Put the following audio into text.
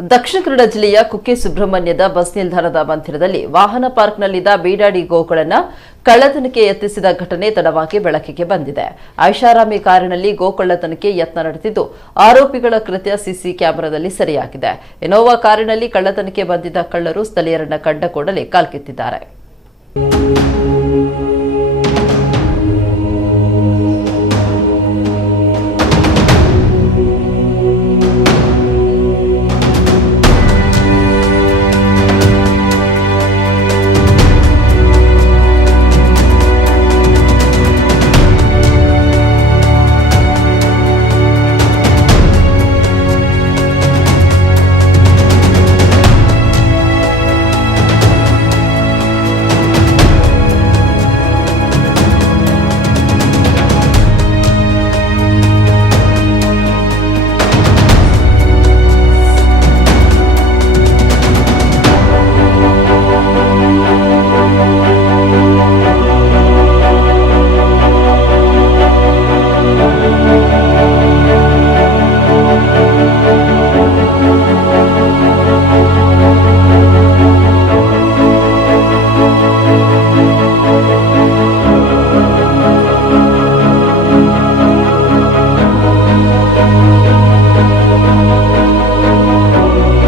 ದಕ್ಷಿಣ ಕನ್ನಡ ಜಿಲ್ಲೆಯ ಕುಕ್ಕೆ ಸುಬ್ರಹ್ಮಣ್ಯದ ಬಸ್ ನಿಲ್ದಾಣದ ಮಂದಿರದಲ್ಲಿ ವಾಹನ ಪಾರ್ಕ್ನಲ್ಲಿದ್ದ ಬೀಡಾಡಿ ಗೋಗಳನ್ನು ಕಳ್ಳತನಕ್ಕೆ ಯತ್ನಿಸಿದ ಘಟನೆ ತಡವಾಗಿ ಬೆಳಕಿಗೆ ಬಂದಿದೆ. ಐಷಾರಾಮಿ ಕಾರಿನಲ್ಲಿ ಗೋಕಳ್ಳತನಕ್ಕೆ ಯತ್ನ ನಡೆದಿದ್ದು, ಆರೋಪಿಗಳ ಕೃತ್ಯ ಸಿಸಿ ಕ್ಯಾಮೆರಾದಲ್ಲಿ ಸೆರೆಯಾಗಿದೆ. ಇನೋವಾ ಕಾರಿನಲ್ಲಿ ಕಳ್ಳತನಕ್ಕೆ ಬಂದಿದ್ದ ಕಳ್ಳರು ಸ್ಥಳೀಯರನ್ನ ಕಂಡ ಕೂಡಲೇ ಕಾಲ್ಕಿತ್ತಿದ್ದಾರೆ.